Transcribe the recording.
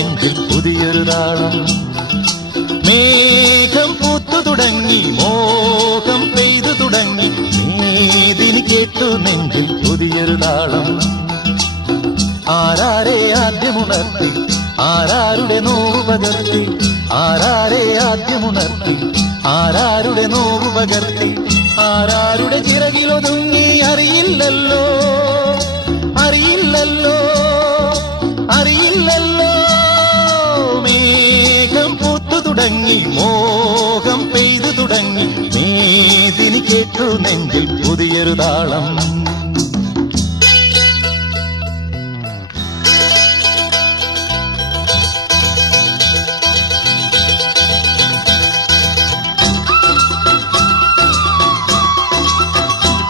താളം. മേഘം പൂത്തു തുടങ്ങി മോഹം പെയ്തു തുടങ്ങി. മേദിനി കേട്ടു നെഞ്ചിൽ പുതിയൊരു താളം. ആരാരെ ആദ്യമുണർത്തി ആരാരുടെ നോവ് പകർത്തി ആരാരെ ആദ്യമുണർത്തി ആരാരുടെ നോവ് പകർത്തി ആരാരുടെ ചിറകിലൊതുങ്ങി അറിയില്ലല്ലോ അറിയില്ലല്ലോ. തുടങ്ങി മോഹം പെയ്തു തുടങ്ങി. മേദിനി കേട്ടു നെഞ്ചിൽ പുതിയൊരു താളം